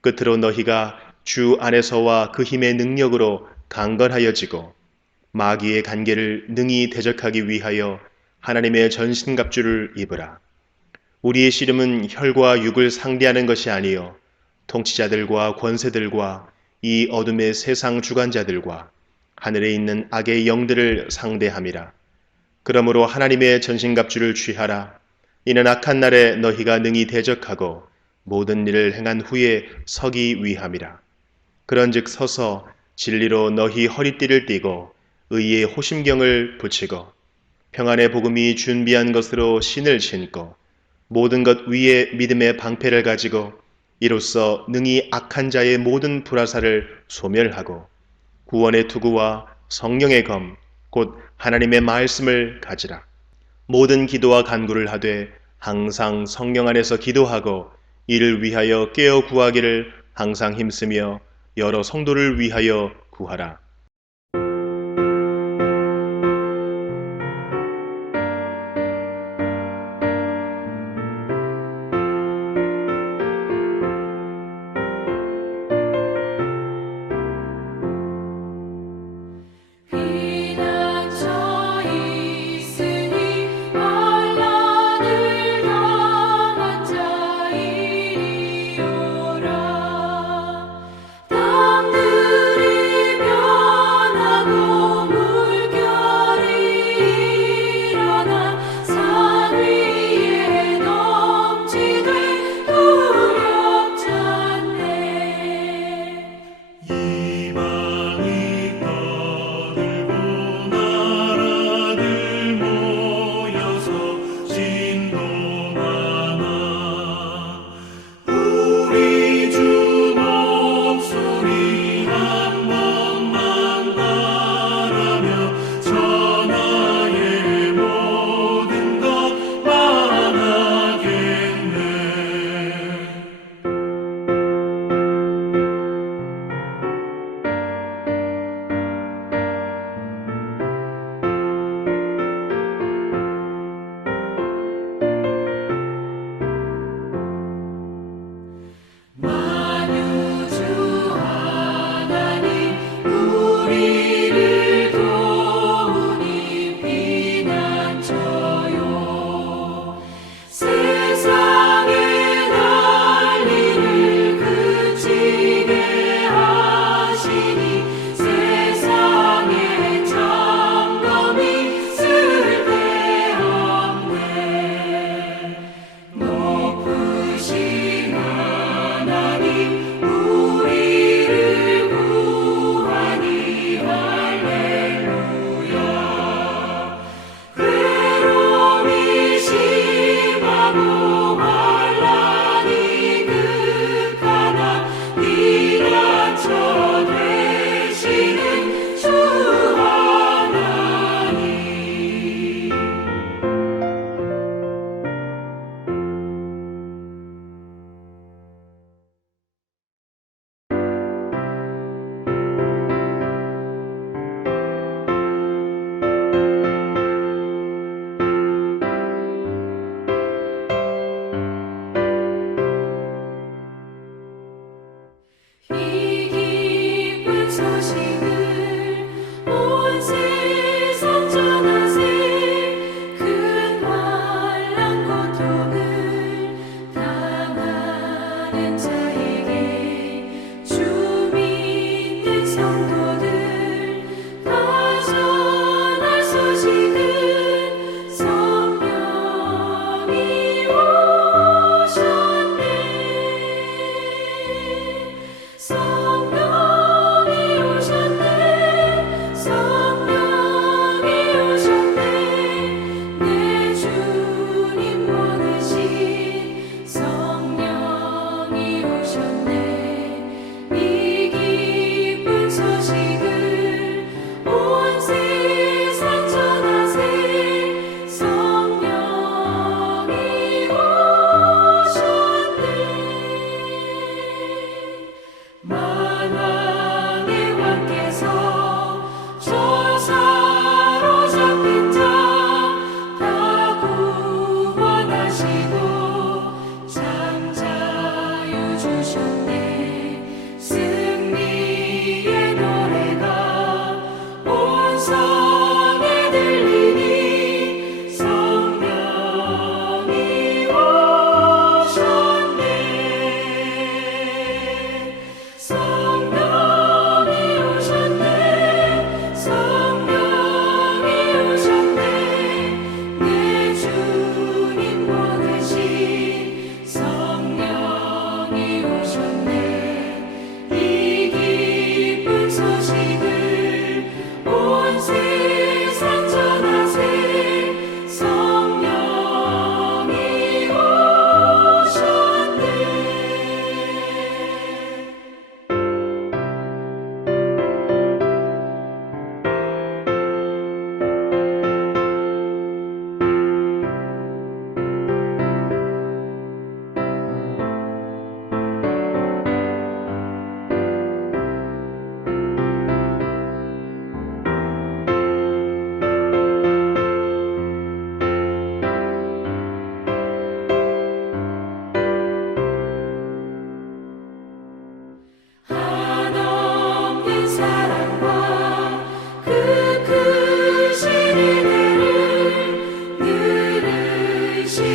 끝으로 너희가 주 안에서와 그 힘의 능력으로 강건하여지고 마귀의 간계를 능히 대적하기 위하여 하나님의 전신갑주를 입으라. 우리의 씨름은 혈과 육을 상대하는 것이 아니요 통치자들과 권세들과 이 어둠의 세상 주관자들과 하늘에 있는 악의 영들을 상대함이라. 그러므로 하나님의 전신갑주를 취하라. 이는 악한 날에 너희가 능히 대적하고 모든 일을 행한 후에 서기 위함이라. 그런즉 서서 진리로 너희 허리띠를 띠고 의의 호심경을 붙이고 평안의 복음이 준비한 것으로 신을 신고 모든 것 위에 믿음의 방패를 가지고 이로써 능히 악한 자의 모든 불화살을 소멸하고 구원의 투구와 성령의 검 곧 하나님의 말씀을 가지라. 모든 기도와 간구를 하되 항상 성령 안에서 기도하고 이를 위하여 깨어 구하기를 항상 힘쓰며 여러 성도를 위하여 구하라. 피난처 있으니 환난을 당한 자 이리 오라. 땅 들이며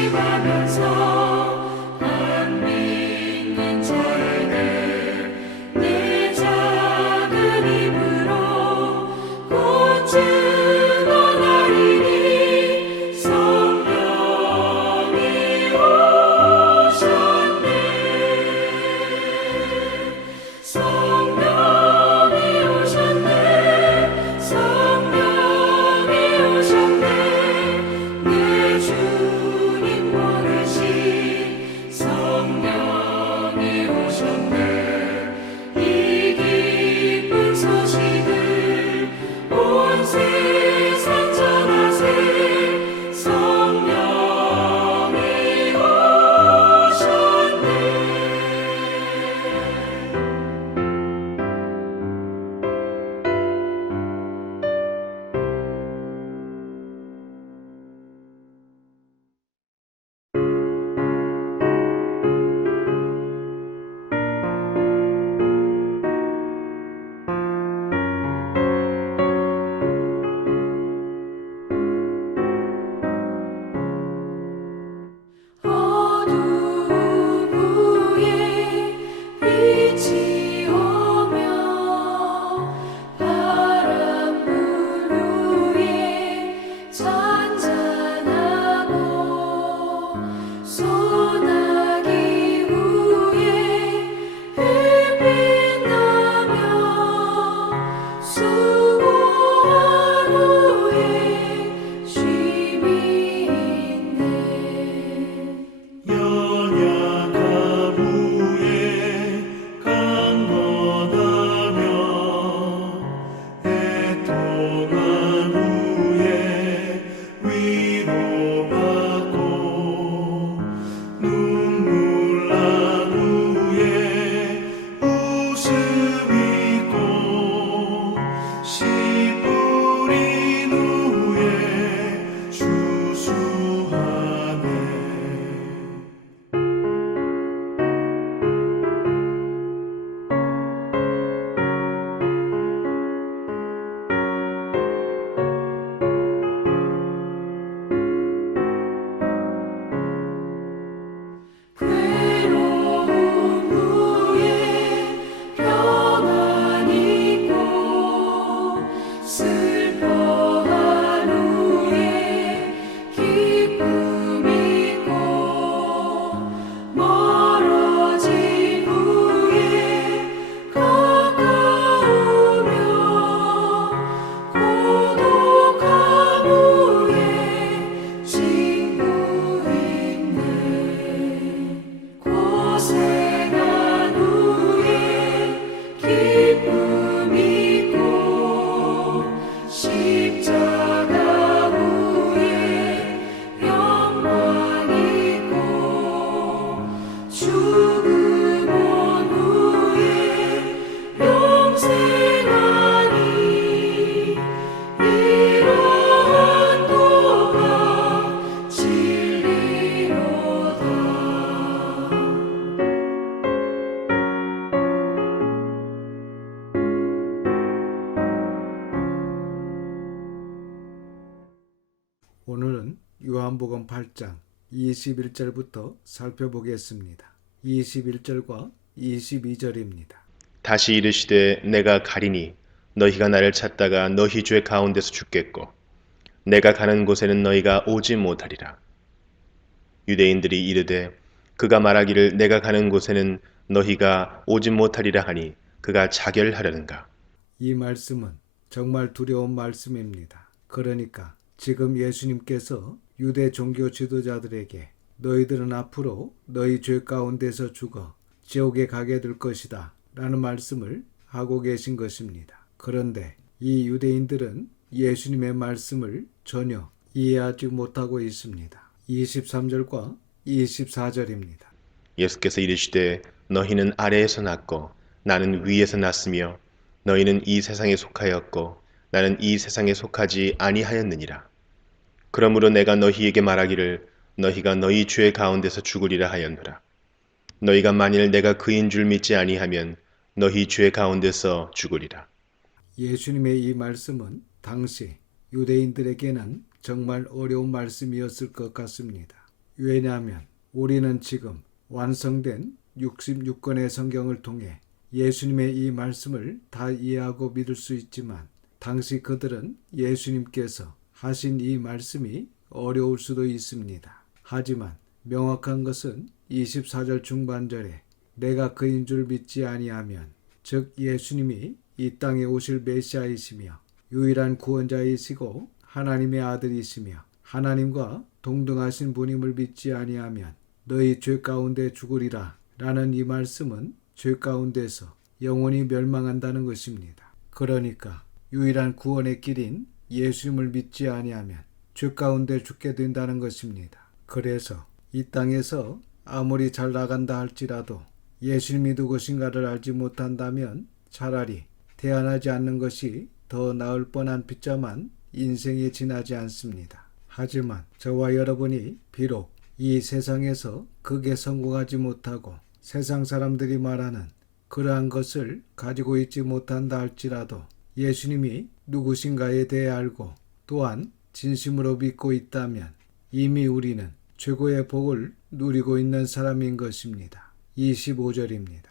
의심하면서 안 믿는 자에게 내 작은 입으로 곧 증언하리니 성령이 오셨네. 성령이 오셨네. 성령이 오셨네. 내 주님 보내신 성령이 오셨네. 이 기쁜 소식을 온 세상 전하세. 성령이 오셨네. 어두움 위에 빛이 오며 바람물 위에 잔잔하고 소나기 위에 햇빛 나며 수고한 후에 쉼이 있네. 연약하부에 강건하며 애통한 후에 위로받고 눈물 난 후에 웃음 있고 씨 뿌린 후에 주수하네. 괴로움 후에 평안 있고 슬퍼한 후에 기쁨 있고 멀어진 후에 가까우며 고독한 후에 친구 있네. 고생한 후에 기쁨 있고 십자가 후에 영광 있고 죽음 온 후에 영생하니 이러한 도가 진리로다. 오늘은 요한복음 8장 21절부터 살펴보겠습니다. 21절과 22절입니다. 다시 이르시되 내가 가리니 너희가 나를 찾다가 너희 죄 가운데서 죽겠고 내가 가는 곳에는 너희가 오지 못하리라. 유대인들이 이르되 그가 말하기를 내가 가는 곳에는 너희가 오지 못하리라 하니 그가 자결하려는가. 이 말씀은 정말 두려운 말씀입니다. 그러니까 지금 예수님께서 유대 종교 지도자들에게 너희들은 앞으로 너희 죄 가운데서 죽어 지옥에 가게 될 것이다 라는 말씀을 하고 계신 것입니다. 그런데 이 유대인들은 예수님의 말씀을 전혀 이해하지 못하고 있습니다. 23절과 24절입니다. 예수께서 이르시되 너희는 아래에서 났고 나는 위에서 났으며 너희는 이 세상에 속하였고 나는 이 세상에 속하지 아니하였느니라. 그러므로 내가 너희에게 말하기를 너희가 너희 죄 가운데서 죽으리라 하였노라. 너희가 만일 내가 그인 줄 믿지 아니하면 너희 죄 가운데서 죽으리라. 예수님의 이 말씀은 당시 유대인들에게는 정말 어려운 말씀이었을 것 같습니다. 왜냐하면 우리는 지금 완성된 66권의 성경을 통해 예수님의 이 말씀을 다 이해하고 믿을 수 있지만 당시 그들은 예수님께서 하신 이 말씀이 어려울 수도 있습니다. 하지만 명확한 것은 24절 중반절에 내가 그인 줄 믿지 아니하면, 즉 예수님이 이 땅에 오실 메시아이시며 유일한 구원자이시고 하나님의 아들이시며 하나님과 동등하신 분임을 믿지 아니하면 너희 죄 가운데 죽으리라 라는 이 말씀은 죄 가운데서 영원히 멸망한다는 것입니다. 그러니까 유일한 구원의 길인 예수님을 믿지 아니하면 죄 가운데 죽게 된다는 것입니다. 그래서 이 땅에서 아무리 잘 나간다 할지라도 예수님이 누구신가를 알지 못한다면 차라리 태어나지 않는 것이 더 나을 뻔한 빗자만 인생에 지나지 않습니다. 하지만 저와 여러분이 비록 이 세상에서 크게 성공하지 못하고 세상 사람들이 말하는 그러한 것을 가지고 있지 못한다 할지라도 예수님이 누구신가에 대해 알고 또한 진심으로 믿고 있다면 이미 우리는 최고의 복을 누리고 있는 사람인 것입니다. 25절입니다.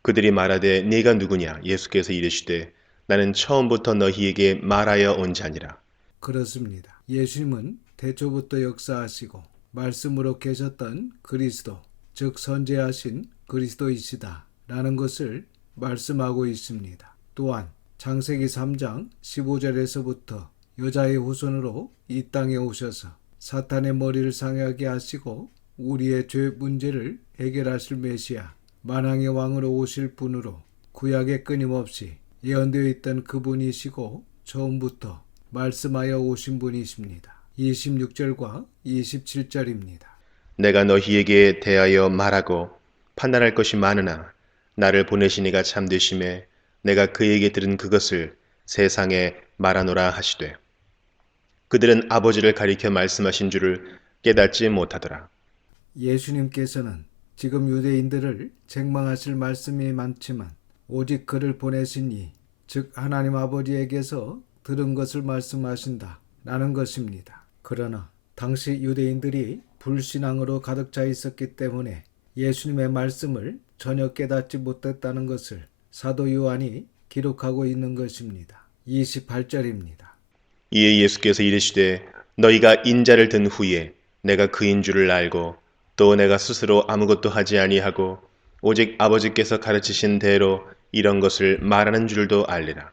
그들이 말하되 네가 누구냐? 예수께서 이르시되 나는 처음부터 너희에게 말하여 온 자니라. 그렇습니다. 예수님은 태초부터 역사하시고 말씀으로 계셨던 그리스도, 즉 선지하신 그리스도이시다 라는 것을 말씀하고 있습니다. 또한 창세기 3장 15절에서부터 여자의 후손으로 이 땅에 오셔서 사탄의 머리를 상하게 하시고 우리의 죄 문제를 해결하실 메시아, 만왕의 왕으로 오실 분으로 구약에 끊임없이 예언되어 있던 그분이시고 처음부터 말씀하여 오신 분이십니다. 26절과 27절입니다. 내가 너희에게 대하여 말하고 판단할 것이 많으나 나를 보내시니가 참되심에 내가 그에게 들은 그것을 세상에 말하노라 하시되 그들은 아버지를 가리켜 말씀하신 줄을 깨닫지 못하더라. 예수님께서는 지금 유대인들을 책망하실 말씀이 많지만 오직 그를 보내신 이, 즉 하나님 아버지에게서 들은 것을 말씀하신다 라는 것입니다. 그러나 당시 유대인들이 불신앙으로 가득 차 있었기 때문에 예수님의 말씀을 전혀 깨닫지 못했다는 것을 사도 요한이 기록하고 있는 것입니다. 28절입니다. 이에 예수께서 이르시되 너희가 인자를 든 후에 내가 그인 줄을 알고 또 내가 스스로 아무것도 하지 아니하고 오직 아버지께서 가르치신 대로 이런 것을 말하는 줄도 알리라.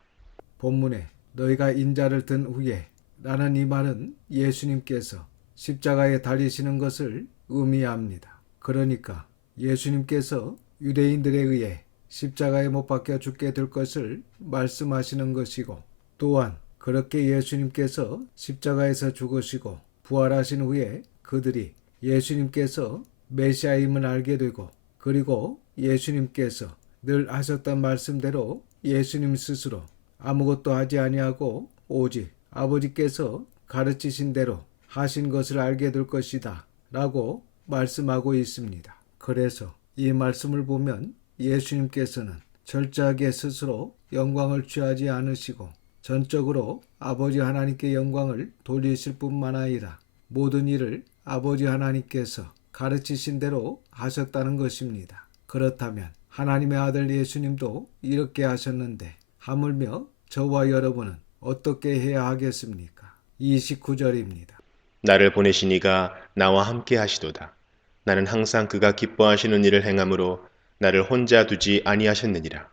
본문에 너희가 인자를 든 후에 라는 이 말은 예수님께서 십자가에 달리시는 것을 의미합니다. 그러니까 예수님께서 유대인들에 의해 십자가에 못 박혀 죽게 될 것을 말씀하시는 것이고 또한 그렇게 예수님께서 십자가에서 죽으시고 부활하신 후에 그들이 예수님께서 메시아임을 알게 되고 그리고 예수님께서 늘 하셨던 말씀대로 예수님 스스로 아무것도 하지 아니하고 오직 아버지께서 가르치신 대로 하신 것을 알게 될 것이다 라고 말씀하고 있습니다. 그래서 이 말씀을 보면 예수님께서는 철저하게 스스로 영광을 취하지 않으시고 전적으로 아버지 하나님께 영광을 돌리실 뿐만 아니라 모든 일을 아버지 하나님께서 가르치신 대로 하셨다는 것입니다. 그렇다면 하나님의 아들 예수님도 이렇게 하셨는데 하물며 저와 여러분은 어떻게 해야 하겠습니까? 29절입니다. 나를 보내시니가 나와 함께 하시도다. 나는 항상 그가 기뻐하시는 일을 행함으로 나를 혼자 두지 아니하셨느니라.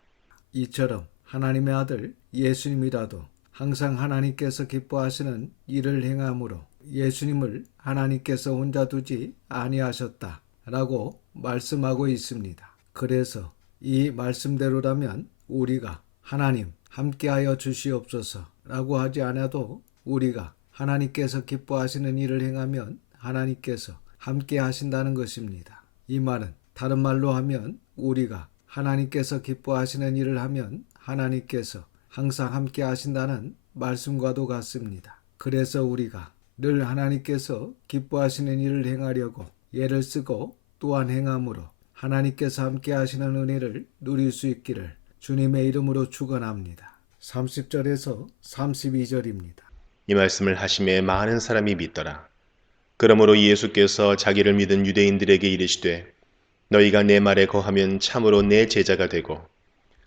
이처럼 하나님의 아들 예수님이라도 항상 하나님께서 기뻐하시는 일을 행함으로 예수님을 하나님께서 혼자 두지 아니하셨다 라고 말씀하고 있습니다. 그래서 이 말씀대로라면 우리가 하나님 함께하여 주시옵소서 라고 하지 않아도 우리가 하나님께서 기뻐하시는 일을 행하면 하나님께서 함께 하신다는 것입니다. 이 말은 다른 말로 하면 우리가 하나님께서 기뻐하시는 일을 하면 하나님께서 항상 함께 하신다는 말씀과도 같습니다. 그래서 우리가 늘 하나님께서 기뻐하시는 일을 행하려고 애를 쓰고 또한 행함으로 하나님께서 함께 하시는 은혜를 누릴 수 있기를 주님의 이름으로 축원합니다. 30절에서 32절입니다. 이 말씀을 하심에 많은 사람이 믿더라. 그러므로 예수께서 자기를 믿은 유대인들에게 이르시되 너희가 내 말에 거하면 참으로 내 제자가 되고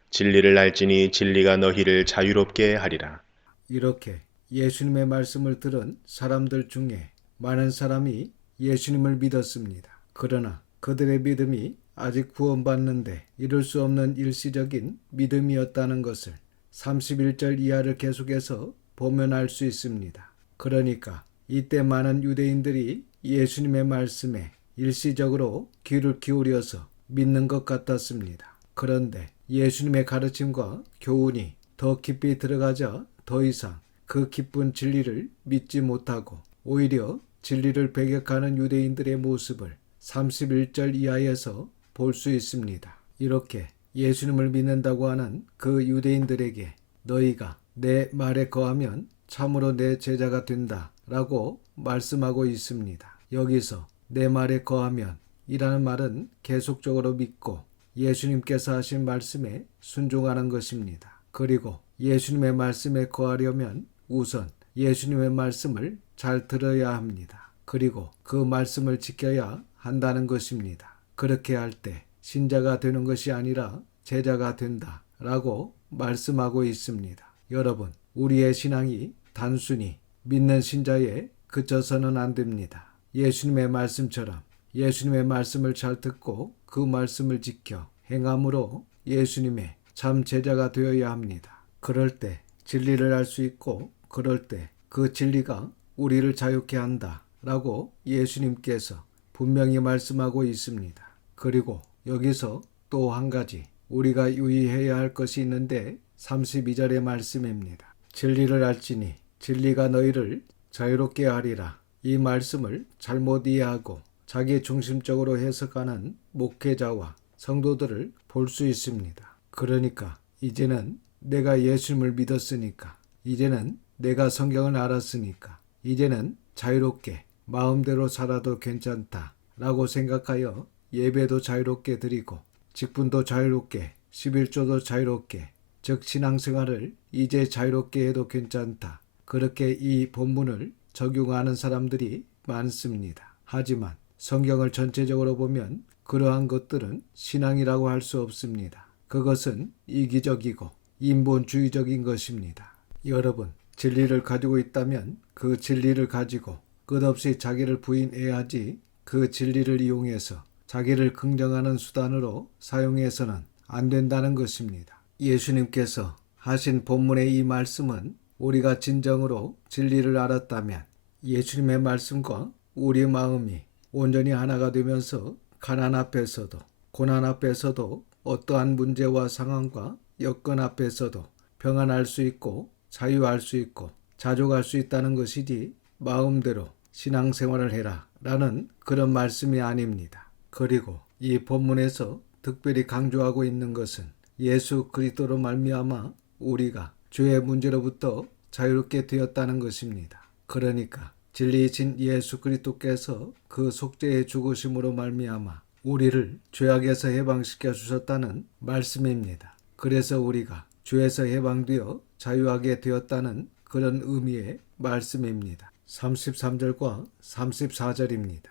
진리를 알지니 진리가 너희를 자유롭게 하리라. 이렇게 예수님의 말씀을 들은 사람들 중에 많은 사람이 예수님을 믿었습니다. 그러나 그들의 믿음이 아직 구원받는데 이룰 수 없는 일시적인 믿음이었다는 것을 31절 이하를 계속해서 보면 알 수 있습니다. 그러니까 이때 많은 유대인들이 예수님의 말씀에 일시적으로 귀를 기울여서 믿는 것 같았습니다. 그런데 예수님의 가르침과 교훈이 더 깊이 들어가자 더 이상 그 깊은 진리를 믿지 못하고 오히려 진리를 배격하는 유대인들의 모습을 31절 이하에서 볼 수 있습니다. 이렇게 예수님을 믿는다고 하는 그 유대인들에게 너희가 내 말에 거하면 참으로 내 제자가 된다 라고 말씀하고 있습니다. 여기서 내 말에 거하면 이라는 말은 계속적으로 믿고 예수님께서 하신 말씀에 순종하는 것입니다. 그리고 예수님의 말씀에 거하려면 우선 예수님의 말씀을 잘 들어야 합니다. 그리고 그 말씀을 지켜야 한다는 것입니다. 그렇게 할 때 신자가 되는 것이 아니라 제자가 된다 라고 말씀하고 있습니다. 여러분, 우리의 신앙이 단순히 믿는 신자에 그쳐서는 안 됩니다. 예수님의 말씀처럼 예수님의 말씀을 잘 듣고 그 말씀을 지켜 행함으로 예수님의 참 제자가 되어야 합니다. 그럴 때 진리를 알 수 있고 그럴 때 그 진리가 우리를 자유케 한다 라고 예수님께서 분명히 말씀하고 있습니다. 그리고 여기서 또 한 가지 우리가 유의해야 할 것이 있는데 32절의 말씀입니다. 진리를 알지니 진리가 너희를 자유롭게 하리라. 이 말씀을 잘못 이해하고 자기 중심적으로 해석하는 목회자와 성도들을 볼 수 있습니다. 그러니까 이제는 내가 예수님을 믿었으니까, 이제는 내가 성경을 알았으니까, 이제는 자유롭게 마음대로 살아도 괜찮다 라고 생각하여 예배도 자유롭게 드리고 직분도 자유롭게 11조도 자유롭게, 즉 신앙생활을 이제 자유롭게 해도 괜찮다, 그렇게 이 본문을 적용하는 사람들이 많습니다. 하지만 성경을 전체적으로 보면 그러한 것들은 신앙이라고 할 수 없습니다. 그것은 이기적이고 인본주의적인 것입니다. 여러분, 진리를 가지고 있다면 그 진리를 가지고 끝없이 자기를 부인해야지 그 진리를 이용해서 자기를 긍정하는 수단으로 사용해서는 안 된다는 것입니다. 예수님께서 하신 본문의 이 말씀은 우리가 진정으로 진리를 알았다면 예수님의 말씀과 우리 마음이 온전히 하나가 되면서 가난 앞에서도 고난 앞에서도 어떠한 문제와 상황과 여건 앞에서도 평안할 수 있고 자유할 수 있고 자족할 수 있다는 것이지 마음대로 신앙생활을 해라 라는 그런 말씀이 아닙니다. 그리고 이 본문에서 특별히 강조하고 있는 것은 예수 그리스도로 말미암아 우리가 죄의 문제로부터 자유롭게 되었다는 것입니다. 그러니까 진리이신 예수 그리스도께서 그 속죄의 죽으심으로 말미암아 우리를 죄악에서 해방시켜 주셨다는 말씀입니다. 그래서 우리가 죄에서 해방되어 자유하게 되었다는 그런 의미의 말씀입니다. 33절과 34절입니다.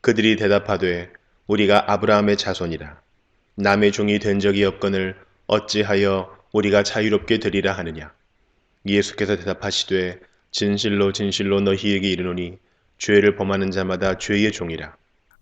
그들이 대답하되 우리가 아브라함의 자손이라 남의 종이 된 적이 없거늘 어찌하여 우리가 자유롭게 되리라 하느냐. 예수께서 대답하시되 진실로 진실로 너희에게 이르노니 죄를 범하는 자마다 죄의 종이라.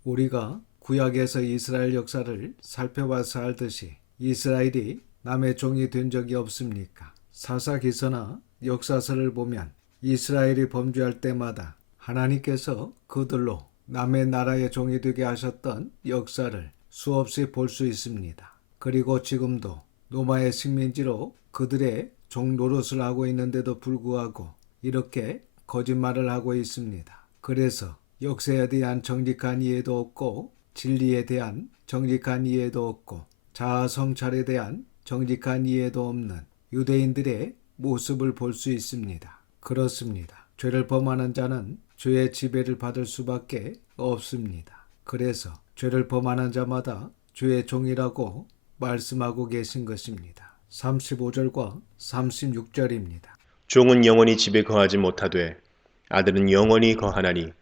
우리가 구약에서 이스라엘 역사를 살펴봐서 알듯이 이스라엘이 남의 종이 된 적이 없습니까? 사사기서나 역사서를 보면 이스라엘이 범죄할 때마다 하나님께서 그들로 남의 나라의 종이 되게 하셨던 역사를 수없이 볼 수 있습니다. 그리고 지금도 로마의 식민지로 그들의 종 노릇을 하고 있는데도 불구하고 이렇게 거짓말을 하고 있습니다. 그래서 역사에 대한 정직한 이해도 없고 진리에 대한 정직한 이해도 없고 자아 성찰에 대한 정직한 이해도 없는 유대인들의 모습을 볼 수 있습니다. 그렇습니다. 죄를 범하는 자는 죄의 지배를 받을 수밖에 없습니다. 그래서 죄를 범하는 자마다 죄의 종이라고 말씀하고 계신 것입니다. 35절과 36절입니다. 종은 영원히 집에 거하지 못하되 아들은 영원히 거하나니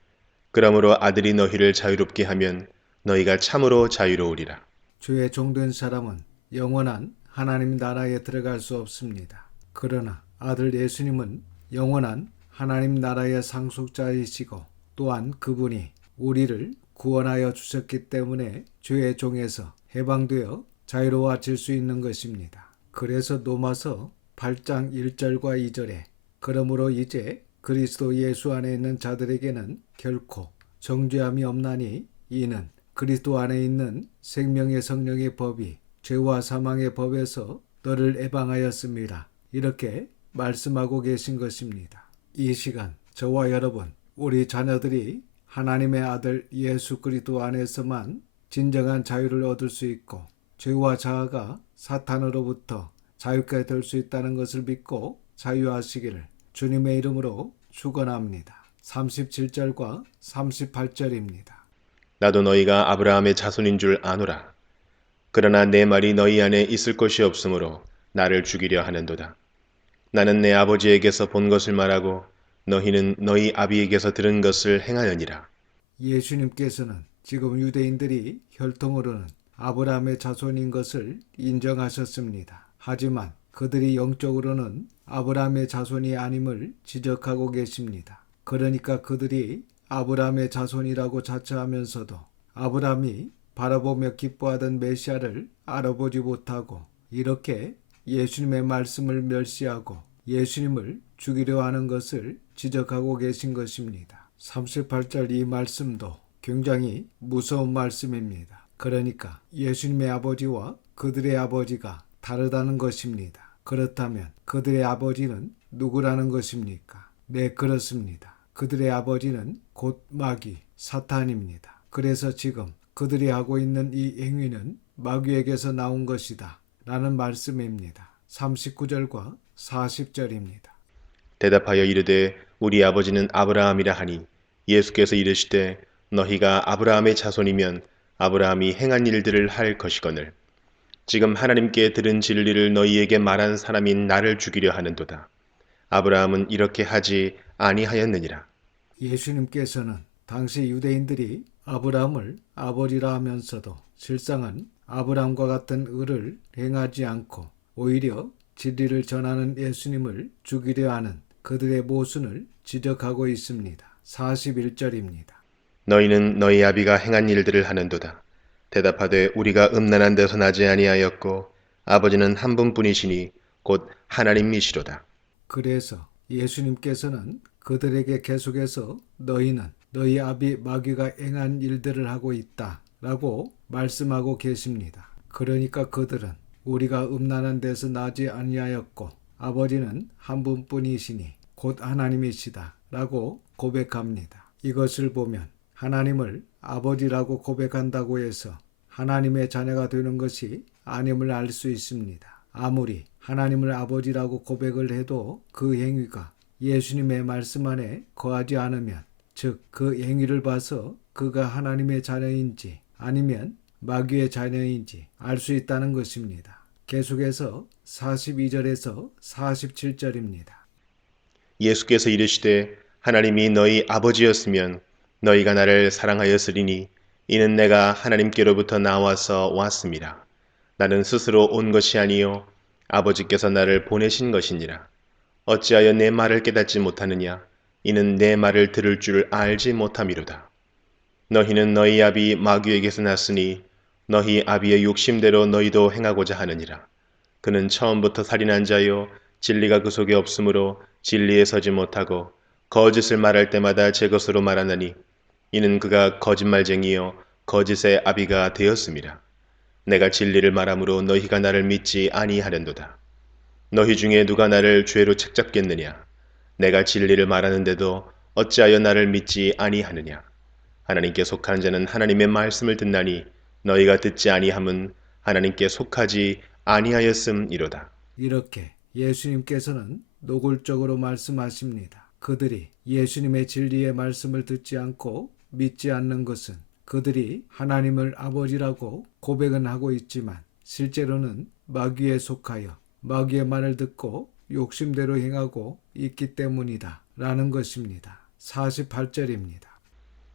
그러므로 아들이 너희를 자유롭게 하면 너희가 참으로 자유로우리라. 주의 종된 사람은 영원한 하나님 나라에 들어갈 수 없습니다. 그러나 아들 예수님은 영원한 하나님 나라의 상속자이시고 또한 그분이 우리를 구원하여 주셨기 때문에 죄의 종에서 해방되어 자유로워질 수 있는 것입니다. 그래서 로마서 8장 1절과 2절에 그러므로 이제 그리스도 예수 안에 있는 자들에게는 결코 정죄함이 없나니 이는 그리스도 안에 있는 생명의 성령의 법이 죄와 사망의 법에서 너를 해방하였습니다. 이렇게 말씀하고 계신 것입니다. 이 시간 저와 여러분, 우리 자녀들이 하나님의 아들 예수 그리스도 안에서만 진정한 자유를 얻을 수 있고 죄와 자아가 사탄으로부터 자유케 될 수 있다는 것을 믿고 자유하시기를 주님의 이름으로 축원합니다. 37절과 38절입니다. 나도 너희가 아브라함의 자손인 줄 아노라. 그러나 내 말이 너희 안에 있을 것이 없으므로 나를 죽이려 하는도다. 나는 내 아버지에게서 본 것을 말하고 너희는 너희 아비에게서 들은 것을 행하느니라. 예수님께서는 지금 유대인들이 혈통으로는 아브라함의 자손인 것을 인정하셨습니다. 하지만 그들이 영적으로는 아브라함의 자손이 아님을 지적하고 계십니다. 그러니까 그들이 아브라함의 자손이라고 자처하면서도 아브라함이 바라보며 기뻐하던 메시아를 알아보지 못하고 이렇게 예수님의 말씀을 멸시하고 예수님을 죽이려 하는 것을 지적하고 계신 것입니다. 38절 이 말씀도 굉장히 무서운 말씀입니다. 그러니까 예수님의 아버지와 그들의 아버지가 다르다는 것입니다. 그렇다면 그들의 아버지는 누구라는 것입니까? 네, 그렇습니다. 그들의 아버지는 곧 마귀, 사탄입니다. 그래서 지금 그들이 하고 있는 이 행위는 마귀에게서 나온 것이다 라는 말씀입니다. 39절과 40절입니다. 대답하여 이르되 우리 아버지는 아브라함이라 하니 예수께서 이르시되 너희가 아브라함의 자손이면 아브라함이 행한 일들을 할 것이거늘 지금 하나님께 들은 진리를 너희에게 말한 사람인 나를 죽이려 하는도다. 아브라함은 이렇게 하지 아니하였느니라. 예수님께서는 당시 유대인들이 아브라함을 아버지라 하면서도 실상은 아브라함과 같은 의를 행하지 않고 오히려 진리를 전하는 예수님을 죽이려 하는 그들의 모순을 지적하고 있습니다. 41절입니다. 너희는 너희 아비가 행한 일들을 하는도다. 대답하되 우리가 음란한 데서 나지 아니하였고 아버지는 한 분뿐이시니 곧 하나님이시로다. 그래서 예수님께서는 그들에게 계속해서 너희는 너희 아비 마귀가 행한 일들을 하고 있다 라고 말씀하고 계십니다. 그러니까 그들은 우리가 음란한 데서 나지 아니하였고 아버지는 한 분뿐이시니 곧 하나님이시다 라고 고백합니다. 이것을 보면 하나님을 아버지라고 고백한다고 해서 하나님의 자녀가 되는 것이 아님을 알 수 있습니다. 아무리 하나님을 아버지라고 고백을 해도 그 행위가 예수님의 말씀 안에 거하지 않으면 즉 그 행위를 봐서 그가 하나님의 자녀인지 아니면 마귀의 자녀인지 알 수 있다는 것입니다. 계속해서 42절에서 47절입니다. 예수께서 이르시되 하나님이 너희 아버지였으면 너희가 나를 사랑하였으리니 이는 내가 하나님께로부터 나와서 왔음이라. 나는 스스로 온 것이 아니요 아버지께서 나를 보내신 것이니라. 어찌하여 내 말을 깨닫지 못하느냐? 이는 내 말을 들을 줄 알지 못함이로다. 너희는 너희 아비 마귀에게서 났으니 너희 아비의 욕심대로 너희도 행하고자 하느니라. 그는 처음부터 살인한 자요 진리가 그 속에 없으므로 진리에 서지 못하고 거짓을 말할 때마다 제 것으로 말하나니 이는 그가 거짓말쟁이요 거짓의 아비가 되었음이라. 내가 진리를 말함으로 너희가 나를 믿지 아니하련도다. 너희 중에 누가 나를 죄로 책잡겠느냐? 내가 진리를 말하는데도 어찌하여 나를 믿지 아니하느냐? 하나님께 속한 자는 하나님의 말씀을 듣나니 너희가 듣지 아니함은 하나님께 속하지 아니하였음이로다. 이렇게 예수님께서는 노골적으로 말씀하십니다. 그들이 예수님의 진리의 말씀을 듣지 않고 믿지 않는 것은 그들이 하나님을 아버지라고 고백은 하고 있지만 실제로는 마귀에 속하여 마귀의 말을 듣고 욕심대로 행하고 있기 때문이다 라는 것입니다. 48절입니다.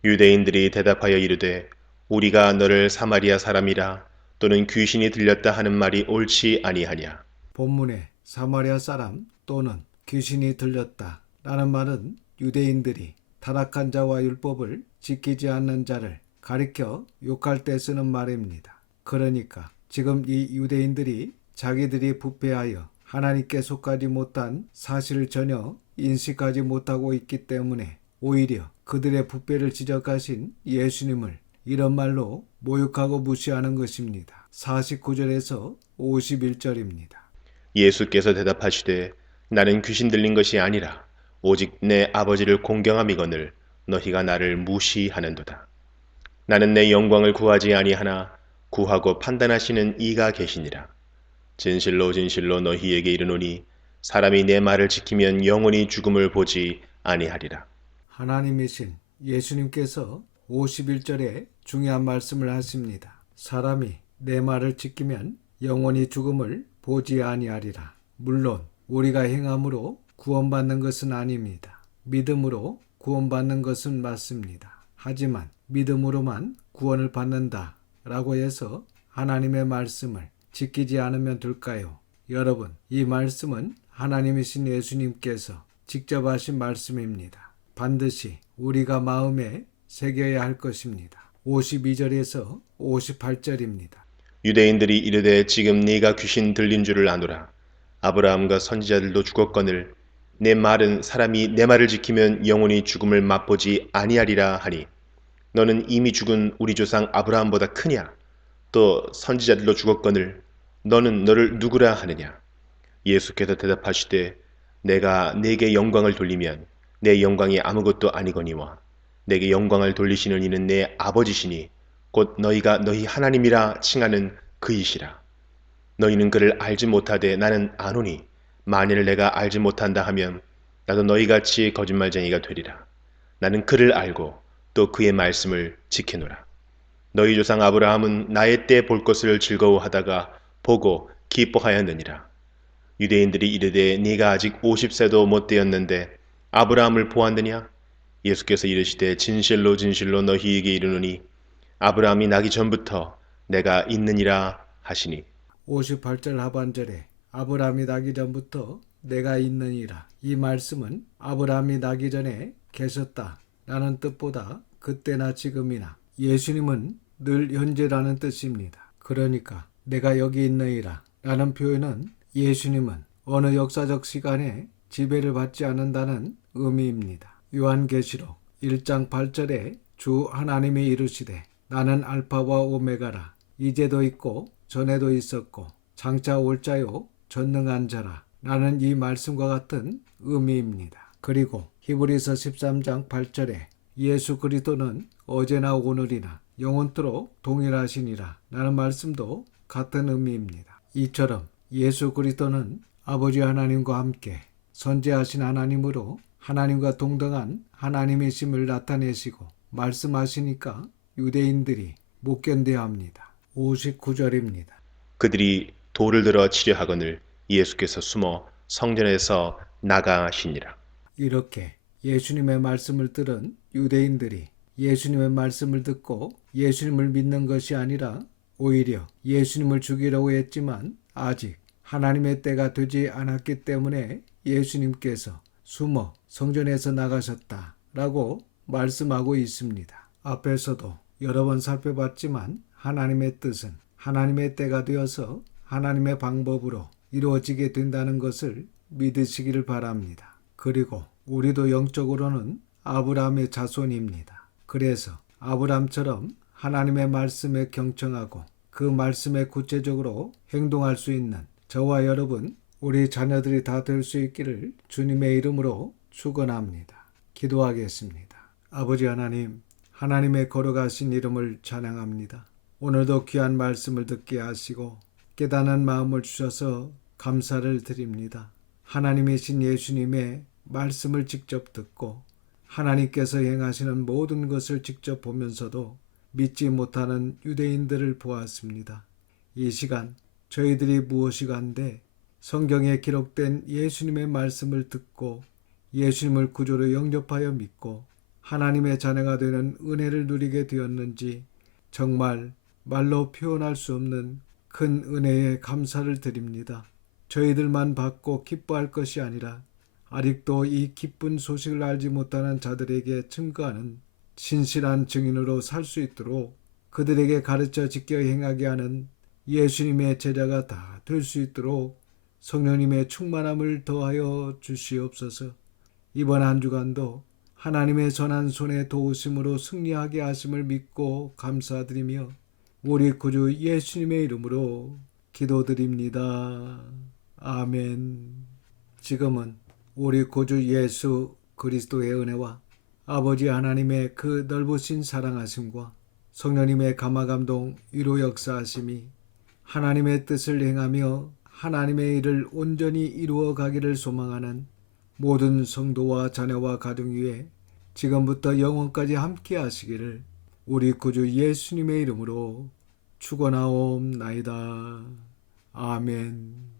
유대인들이 대답하여 이르되 우리가 너를 사마리아 사람이라 또는 귀신이 들렸다 하는 말이 옳지 아니하냐. 본문에 사마리아 사람 또는 귀신이 들렸다 라는 말은 유대인들이 타락한 자와 율법을 지키지 않는 자를 가리켜 욕할 때 쓰는 말입니다. 그러니까 지금 이 유대인들이 자기들이 부패하여 하나님께 속하지 못한 사실을 전혀 인식하지 못하고 있기 때문에 오히려 그들의 부패를 지적하신 예수님을 이런 말로 모욕하고 무시하는 것입니다. 49절에서 51절입니다. 예수께서 대답하시되 나는 귀신 들린 것이 아니라 오직 내 아버지를 공경함이거늘 너희가 나를 무시하는도다. 나는 내 영광을 구하지 아니하나 구하고 판단하시는 이가 계시니라. 진실로 진실로 너희에게 이르노니 사람이 내 말을 지키면 영원히 죽음을 보지 아니하리라. 하나님이신 예수님께서 51절에 중요한 말씀을 하십니다. 사람이 내 말을 지키면 영원히 죽음을 보지 아니하리라. 물론 우리가 행함으로 구원받는 것은 아닙니다. 믿음으로 구원받는 것은 맞습니다. 하지만 믿음으로만 구원을 받는다 라고 해서 하나님의 말씀을 지키지 않으면 될까요? 여러분, 이 말씀은 하나님이신 예수님께서 직접 하신 말씀입니다. 반드시 우리가 마음에 새겨야 할 것입니다. 52절에서 58절입니다. 유대인들이 이르되 지금 네가 귀신 들린 줄을 아노라. 아브라함과 선지자들도 죽었거늘 내 말은 사람이 내 말을 지키면 영원히 죽음을 맛보지 아니하리라 하니 너는 이미 죽은 우리 조상 아브라함보다 크냐? 또 선지자들도 죽었거늘 너는 너를 누구라 하느냐? 예수께서 대답하시되 내가 네게 영광을 돌리면 내 영광이 아무것도 아니거니와 내게 영광을 돌리시는 이는 내 아버지시니 곧 너희가 너희 하나님이라 칭하는 그이시라. 너희는 그를 알지 못하되 나는 아노니 만일 내가 알지 못한다 하면 나도 너희같이 거짓말쟁이가 되리라. 나는 그를 알고 또 그의 말씀을 지키노라. 너희 조상 아브라함은 나의 때 볼 것을 즐거워하다가 보고 기뻐하였느니라. 유대인들이 이르되 네가 아직 50세도 못 되었는데 아브라함을 보았느냐? 예수께서 이르시되 진실로 진실로 너희에게 이르노니 아브라함이 나기 전부터 내가 있느니라 하시니. 58절 하반절에 아브라함이 나기 전부터 내가 있느니라. 이 말씀은 아브라함이 나기 전에 계셨다 라는 뜻보다 그때나 지금이나 예수님은 늘 현재라는 뜻입니다. 그러니까 내가 여기 있느니라 라는 표현은 예수님은 어느 역사적 시간에 지배를 받지 않는다는 의미입니다. 요한계시록 1장 8절에 주 하나님이 이르시되 나는 알파와 오메가라. 이제도 있고 전에도 있었고 장차 올 자요 전능한 자라. 라는 이 말씀과 같은 의미입니다. 그리고 히브리서 13장 8절에 예수 그리스도는 어제나 오늘이나 영원토록 동일하시니라. 라는 말씀도 같은 의미입니다. 이처럼 예수 그리스도는 아버지 하나님과 함께 선지하신 하나님으로 하나님과 동등한 하나님이심을 나타내시고 말씀하시니까 유대인들이 못 견뎌합니다. 59절입니다. 그들이 돌을 들어 치려 하거늘 예수께서 숨어 성전에서 나가시니라. 이렇게 예수님의 말씀을 들은 유대인들이 예수님의 말씀을 듣고 예수님을 믿는 것이 아니라 오히려 예수님을 죽이려고 했지만 아직 하나님의 때가 되지 않았기 때문에 예수님께서 숨어 성전에서 나가셨다라고 말씀하고 있습니다. 앞에서도 여러 번 살펴봤지만 하나님의 뜻은 하나님의 때가 되어서 하나님의 방법으로 이루어지게 된다는 것을 믿으시기를 바랍니다. 그리고 우리도 영적으로는 아브라함의 자손입니다. 그래서 아브라함처럼 하나님의 말씀에 경청하고 그 말씀에 구체적으로 행동할 수 있는 저와 여러분, 우리 자녀들이 다 될 수 있기를 주님의 이름으로 축원합니다. 기도하겠습니다. 아버지 하나님, 하나님의 거룩하신 이름을 찬양합니다. 오늘도 귀한 말씀을 듣게 하시고 깨닫는 마음을 주셔서 감사를 드립니다. 하나님이신 예수님의 말씀을 직접 듣고 하나님께서 행하시는 모든 것을 직접 보면서도 믿지 못하는 유대인들을 보았습니다. 이 시간 저희들이 무엇이간데 성경에 기록된 예수님의 말씀을 듣고 예수님을 구주로 영접하여 믿고 하나님의 자녀가 되는 은혜를 누리게 되었는지 정말 말로 표현할 수 없는 큰 은혜에 감사를 드립니다. 저희들만 받고 기뻐할 것이 아니라 아직도 이 기쁜 소식을 알지 못하는 자들에게 증거하는 신실한 증인으로 살 수 있도록 그들에게 가르쳐 지켜 행하게 하는 예수님의 제자가 다 될 수 있도록 성령님의 충만함을 더하여 주시옵소서. 이번 한 주간도 하나님의 선한 손의 도우심으로 승리하게 하심을 믿고 감사드리며 우리 구주 예수님의 이름으로 기도드립니다. 아멘. 지금은 우리 구주 예수 그리스도의 은혜와 아버지 하나님의 그 넓으신 사랑하심과 성령님의 감화감동 위로 역사하심이 하나님의 뜻을 행하며 하나님의 일을 온전히 이루어 가기를 소망하는 모든 성도와 자녀와 가정 위에 지금부터 영원까지 함께 하시기를 우리 구주 예수님의 이름으로 축원하옵나이다. 아멘.